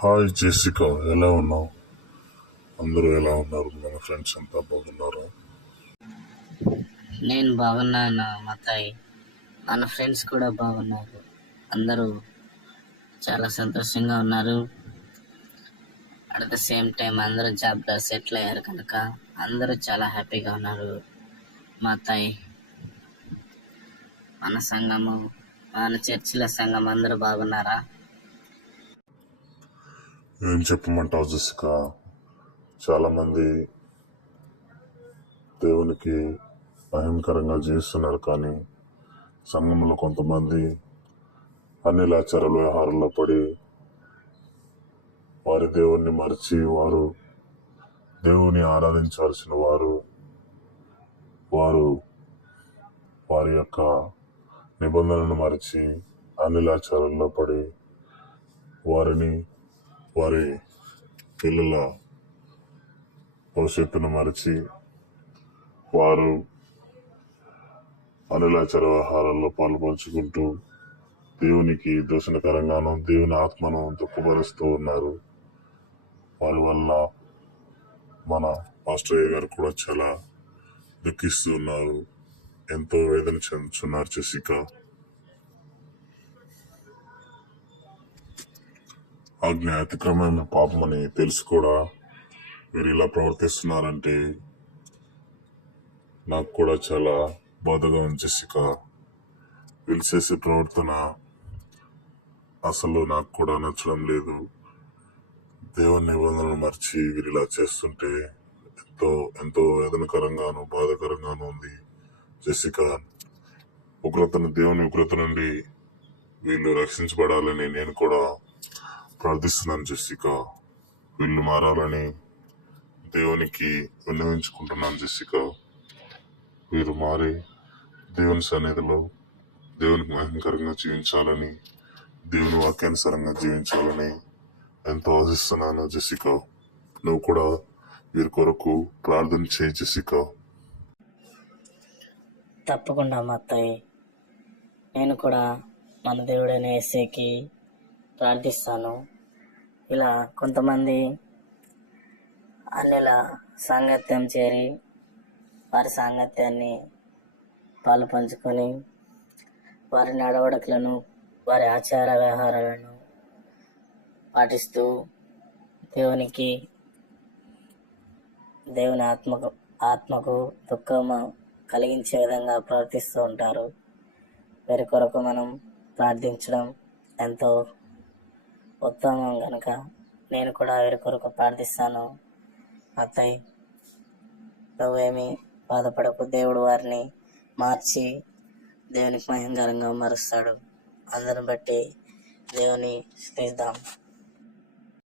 Hi Jessica, ఎలా ఉన్నావు? అందరూ ఎలా ఉన్నారు? మన ఫ్రెండ్స్ అంతా బాగున్నారా? నేను బాగున్నాను మతాయి. మన ఫ్రెండ్స్ కూడా బాగున్నారు. అందరూ చాలా సంతోషంగా ఉన్నారు. అట్ ద సేమ్ టైం అందరూ జాబ్లో సెటిల్ అయ్యారు కనుక అందరూ చాలా హ్యాపీగా ఉన్నారు మతాయి. మన సంఘము, మన చర్చిల సంఘం అందరూ బాగున్నారా? ఏం చెప్పమంటావు జెసికా? చాలా మంది దేవునికి భయంకరంగా జీవిస్తున్నారు, కానీ సంఘంలో కొంతమంది అన్ని ఆచార వ్యవహారాల్లో పడి వారి దేవుణ్ణి మరిచి వారు దేవుని ఆరాధించాల్సిన వారు వారి యొక్క నిబంధనలను మరిచి అన్ని ఆచారాల్లో పడి వారి పిల్లల భవిష్యత్తును మరిచి వారు అనిలాచార వ్యవహారాల్లో పాల్పంచుకుంటూ దేవునికి దూషణకరంగాను దేవుని ఆత్మను దుఃఖపరుస్తూ ఉన్నారు. వారి వల్ల మన పాస్టర్ గారు కూడా చాలా దుఃఖిస్తూ ఉన్నారు, ఎంతో వేదన చెందుతున్నారు. జెసికా, ఆజ్ఞ అతిక్రమమైన పాపమని తెలుసు కూడా మీరు ఇలా ప్రవర్తిస్తున్నారంటే నాకు కూడా చాలా బాధగా ఉంది జెసికా. వీళ్ళు చేసే ప్రవర్తన అసలు నాకు కూడా నచ్చడం లేదు. దేవుని నిబంధనలు మర్చి వీరు ఇలా చేస్తుంటే ఎంతో ఎంతో వేదనకరంగాను బాధాకరంగాను ఉంది జెసికా. దేవుని ఉగ్రత నుండి వీళ్ళు రక్షించబడాలని నేను కూడా ప్రార్థిస్తున్నాను జెసికా. వీళ్ళు మారాలని దేవునికి విన్నవించుకుంటున్నాను జెసికా. వీరు మారి దేవుని సన్నిధిలో దేవునికి మహిమకరంగా జీవించాలని, దేవుని వాక్యానుసారంగా జీవించాలని ఎంతో ఆశిస్తున్నాను జెసికా. నువ్వు కూడా వీరి కొరకు ప్రార్థన చేయి జెసికా. తప్పకుండా మతాయి. నేను కూడా మన దేవుడైన యేసుకి ప్రార్థిస్తాను. ఇలా కొంతమంది అన్నిల సాంగత్యం చేరి వారి సాంగత్యాన్ని పాలు పంచుకొని వారి నడవడికలను, వారి ఆచార వ్యవహారాలను పాటిస్తూ దేవుని ఆత్మకు దుఃఖము కలిగించే విధంగా ప్రవర్తిస్తూ ఉంటారు. వీరి కొరకు మనం ప్రార్థించడం ఎంతో ఉత్తమం కనుక నేను కూడా వీరి కొరకు ప్రార్థిస్తాను. అత్తయ్య, నువ్వేమి బాధపడకు. దేవుడు వారిని మార్చి దేవునికి మహిమకరంగా మారుస్తాడు. అందరిని బట్టి దేవుని స్తుతిద్దాం.